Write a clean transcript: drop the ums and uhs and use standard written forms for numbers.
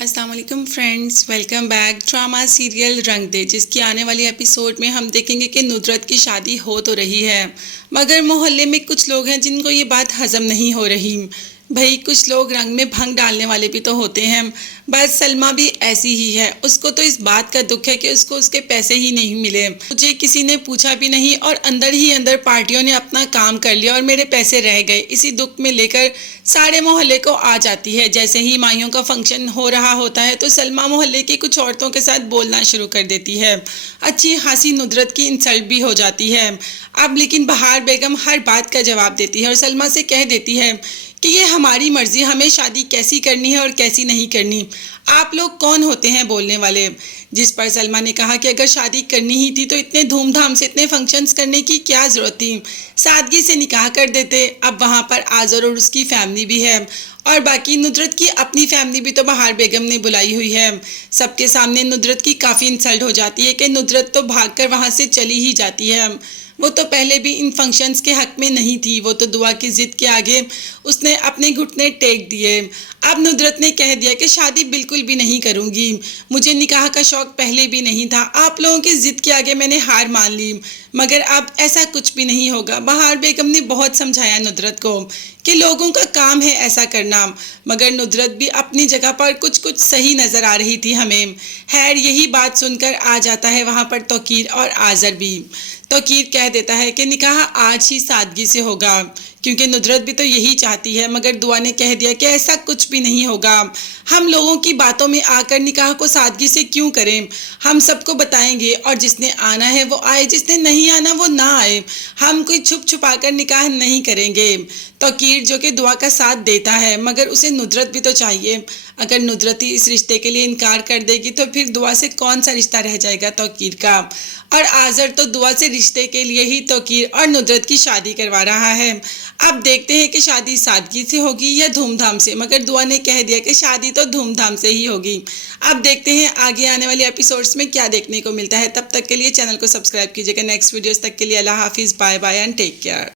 السلام علیکم friends, welcome back drama serial رنگ دے، جس کی آنے والی ایپیسوڈ میں ہم دیکھیں گے کہ ندرت کی شادی ہو تو رہی ہے، مگر محلے میں کچھ لوگ ہیں جن کو یہ بات ہضم نہیں ہو رہی۔ بھئی کچھ لوگ رنگ میں بھنگ ڈالنے والے بھی تو ہوتے ہیں، بس سلمیٰ بھی ایسی ہی ہے۔ اس کو تو اس بات کا دکھ ہے کہ اس کو اس کے پیسے ہی نہیں ملے، مجھے کسی نے پوچھا بھی نہیں اور اندر ہی اندر پارٹیوں نے اپنا کام کر لیا اور میرے پیسے رہ گئے۔ اسی دکھ میں لے کر سارے محلے کو آ جاتی ہے۔ جیسے ہی مائیوں کا فنکشن ہو رہا ہوتا ہے تو سلمیٰ محلے کی کچھ عورتوں کے ساتھ بولنا شروع کر دیتی ہے۔ اچھی خاصی ندرت کی انسلٹ بھی ہو جاتی ہے۔ اب لیکن بہار بیگم ہر بات کا جواب دیتی ہے اور سلمیٰ سے کہہ دیتی ہے کہ یہ ہماری مرضی، ہمیں شادی کیسی کرنی ہے اور کیسی نہیں کرنی، آپ لوگ کون ہوتے ہیں بولنے والے؟ جس پر سلمیٰ نے کہا کہ اگر شادی کرنی ہی تھی تو اتنے دھوم دھام سے اتنے فنکشنز کرنے کی کیا ضرورت تھی، سادگی سے نکاح کر دیتے۔ اب وہاں پر آذر اور اس کی فیملی بھی ہے اور باقی ندرت کی اپنی فیملی بھی تو بہار بیگم نے بلائی ہوئی ہے۔ سب کے سامنے ندرت کی کافی انسلٹ ہو جاتی ہے کہ ندرت تو بھاگ کر وہاں سے چلی ہی جاتی ہے، وہ تو پہلے بھی ان فنکشنز کے حق میں نہیں تھی، وہ تو دعا کی ضد کے آگے اس نے اپنے گھٹنے ٹیک دیے۔ اب ندرت نے کہہ دیا کہ شادی بالکل بھی نہیں کروں گی، مجھے نکاح کا شوق پہلے بھی نہیں تھا، آپ لوگوں کی ضد کے آگے میں نے ہار مان لی، مگر اب ایسا کچھ بھی نہیں ہوگا۔ بہار بیگم نے بہت سمجھایا ندرت کو کہ لوگوں کا کام ہے ایسا کرنا، مگر ندرت بھی اپنی جگہ پر کچھ صحیح نظر آ رہی تھی ہمیں۔ خیر یہی بات سن کر آ جاتا ہے وہاں پر توقیر اور آذر بھی۔ توقیر کہہ دیتا ہے کہ نکاح آج ہی سادگی سے ہوگا، کیونکہ ندرت بھی تو یہی چاہتی ہے، مگر دعا نے کہہ دیا کہ ایسا کچھ بھی نہیں ہوگا، ہم لوگوں کی باتوں میں آ کر نکاح کو سادگی سے کیوں کریں، ہم سب کو بتائیں گے اور جس نے آنا ہے وہ آئے، جس نے نہیں آنا وہ نہ آئے، ہم کوئی چھپ چھپا کر نکاح نہیں کریں گے۔ توقیر جو کہ دعا کا ساتھ دیتا ہے، مگر اسے ندرت بھی تو چاہیے، اگر ندرت ہی اس رشتے کے لیے انکار کر دے گی تو پھر دعا سے کون سا رشتہ رہ جائے گا توقیر کا؟ اور آذر تو دعا سے رشتے کے لیے ہی توقیر اور ندرت کی شادی کروا رہا ہے۔ اب دیکھتے ہیں کہ شادی سادگی سے ہوگی یا دھوم دھام سے، مگر دعا نے کہہ دیا کہ شادی تو دھوم دھام سے ہی ہوگی۔ اب دیکھتے ہیں آگے آنے والے ایپیسوڈز میں کیا دیکھنے کو ملتا ہے۔ تب تک کے لیے چینل کو سبسکرائب کیجیے گا۔ نیکسٹ ویڈیوز تک کے لیے اللہ حافظ، bye bye and take care.